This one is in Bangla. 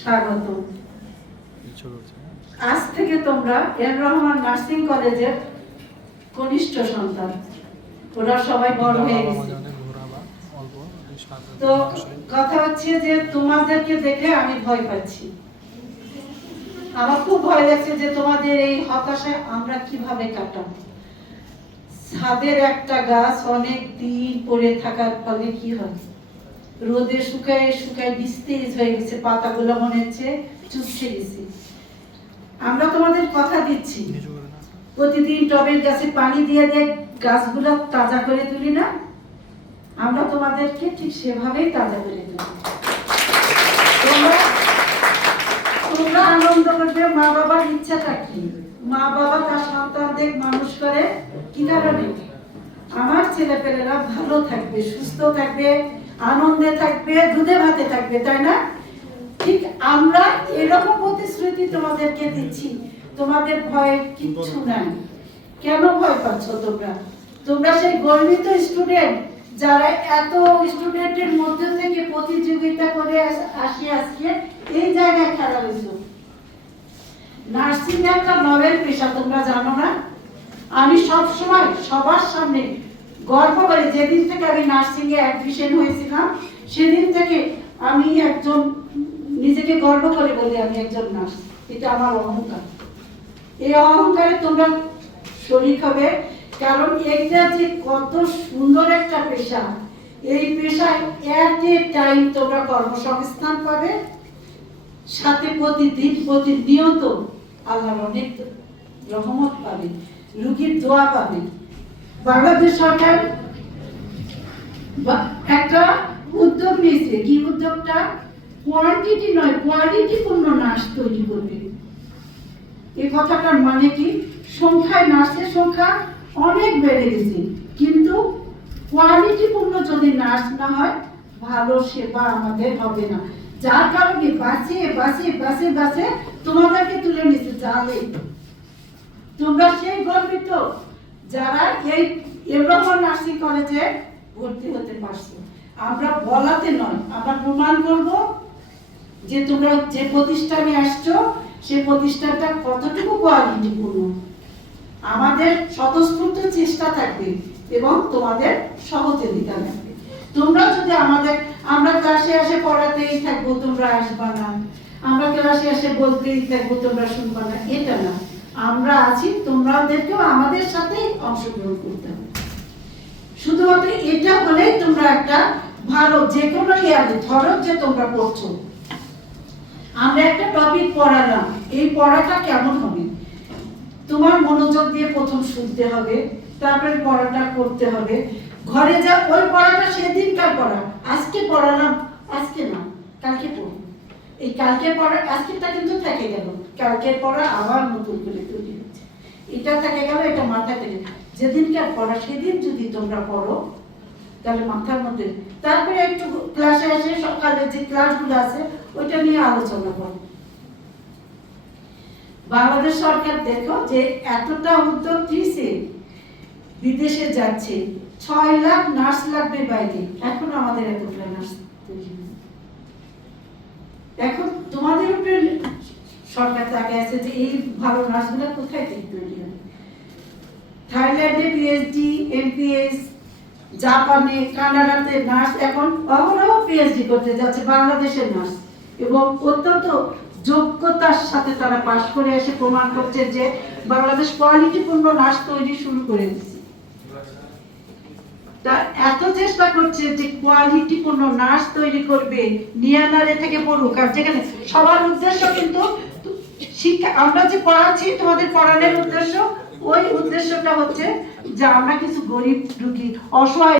স্বাগত। আজ থেকে তোমরা রহমান নার্সিং কলেজের কনিষ্ঠ সন্তান। ওরা সবাই বড় হয়ে গেছে। তো কথা হচ্ছে যে তোমাদেরকে দেখে আমি ভয় পাচ্ছি। আমার খুব ভয় লাগছে যে তোমাদের এই হতাশায় আমরা কীভাবে কাটাবো। ছাদের একটা গাছ অনেক দিন পড়ে থাকার ফলে কি হয়? রোদে শুকায় শুকায় নিস্তেজ হয়ে গেছে, পাতাগুলো মনে হচ্ছে চুপসে গেছে। আমরা তোমাদের কথা দিচ্ছি। প্রতিদিন টবের গাছে পানি দিয়ে দিয়ে গাছগুলো তাজা করে তুলি না? আমরা তোমাদেরকে ঠিক সেভাবেই তাজা করে তুলি। তোমরা তোমরা আনন্দ করবে, মা বাবার ইচ্ছাটা কি? মা বাবা তার সন্তানদের মানুষ করে কি কারণে? আমার ছেলেপেলেরা ভালো থাকবে, সুস্থ থাকবে আনন্দে থাকবে, দুধে ভাতে থাকবে, তাই না? ঠিক আমরা এরকম প্রতিশ্রুতি তোমাদেরকে দিচ্ছি। তোমাদের ভয় কিচ্ছু নাই। কেন ভয় পাচ্ছ তোমরা? তোমরা সেই গর্বিত স্টুডেন্ট যারা এত স্টুডেন্টের মধ্যে থেকে প্রতিযোগিতা করে আসি আজকে, এই জায়গায় খেলা হয়েছে। নার্সিং একটা নভেল পেশা, তোমরা জানো না? আমি সব সময় সবার সামনে গর্ব করি, যেদিন থেকে আমি নার্সিং এ অ্যাডমিশন হয়েছিলাম, সেদিন থেকে আমি একজন, নিজেকে গর্ব করে বলি আমি একজন নার্স এটা আমার অহংকার। এই অহংকারে তোমরা শরিক হবে, কারণ এটা যে কত সুন্দর একটা পেশা, এই পেশায় টাইম তোমরা কর্মসংস্থান পাবে, সাথে প্রতিদিন প্রতিনিয়ত আল্লাহর অনেক রহমত পাবে, রুগীর দোয়া পাবে। বাংলাদেশ সরকার একটা উদ্যোগ নিয়েছে। কি উদ্যোগটা? কোয়ান্টিটি নয় কোয়ালিটি পূর্ণ নার্স তৈরি করবে। এই কথাটার মানে কি? সংখ্যায় নার্সের সংখ্যা অনেক বেড়ে গেছে, কিন্তু কোয়ালিটিপূর্ণ যদি নার্স না হয়, ভালো সেবা আমাদের হবে না। যার কারণে বাঁচিয়ে বাঁচিয়ে বাঁচিয়ে বাঁচিয়ে তোমাদেরকে তুলে নিতে জালে তোমরা সেই গর্বিত। যারা এই এব্রাহ্মণ নার্সিং কলেজে ভর্তি হতে পারছ, আমরা বলাতে নয়, আমরা প্রমাণ করব যে তোমরা যে প্রতিষ্ঠানে আসছো সেই প্রতিষ্ঠানটা কতটুকু কোয়ালিটিপূর্ণ আমাদের স্বতঃস্ফূর্ত চেষ্টা থাকবে এবং তোমাদের সহযোগিতা থাকবে। তোমরা যদি আমাদের, আমরা ক্লাসে আসে পড়াতেই থাকব, তোমরা আসবা না। আমরা ক্লাসে আসে বলতেই থাকব, তোমরা শুনবা না। এটা না। আমরা আছি তোমাদেরকেও আমাদের সাথে অংশগ্রহণ করতে হবে। শুধুমাত্র এটা হলেই তোমরা একটা ভালো যে কোনো ইয়ারে ধরো যে তোমরা পড়ছো। আমরা একটা টপিক পড়ালাম, এই পড়াটা কেমন হবে? তোমার মনোযোগ দিয়ে প্রথম শুনতে হবে, তারপরে পড়াটা করতে হবে। ঘরে যা, ওই পড়াটা সেদিনকার পড়া, আজকে পড়ালাম, আজকে না, কালকে পড়ো। এই কালকে পড়া আজকেরটা কিন্তু থেকে গেল কালকের পড়া আবার নতুন করে তৈরি হচ্ছে। এটা থেকে গেল এটা মাথা থেকে যেদিনকার পড়া, সেদিন যদি তোমরা পড়ো, তাহলে মাথার মধ্যে তারপরে একটু ক্লাসে এসে সকালে যে ক্লাসগুলো আছে, ওইটা নিয়ে আলোচনা করো। বাংলাদেশ সরকার দেখো যে এতটা উদ্যোগ দিয়েছে বিদেশে যাচ্ছে, ছয় লাখ নার্স লাগবে বাইরে। এখন আমাদের এতটা নার্স তৈরি। এখন তোমাদের উপরে সরকার তাকে আছে যে এই ভালো নার্সগুলো কোথায় তৈরি হবে থাইল্যান্ডে পিএইচডি এমপিএস জাপানে, কানাডাতে নার্স এখন অহরহ পিএইচডি করতে যাচ্ছে, বাংলাদেশের নার্স। এবং অত্যন্ত যোগ্যতার সাথে তারা পাশ করে এসে প্রমাণ করছে যে বাংলাদেশ কোয়ালিটিপূর্ণ নার্স তৈরি শুরু করে দিচ্ছে। এত চেষ্টা করছে যে কোয়ালিটিপূর্ণ নার্স তৈরি করবে নিয়ানারে থেকে পড়ুক। আর যেখানে সবার উদ্দেশ্য কিন্তু শিক্ষা, আমরা যে পড়াচ্ছি, তোমাদের পড়ানোর উদ্দেশ্য, ওই উদ্দেশ্যটা হচ্ছে যে আমরা কিছু গরিব রুগী অসহায়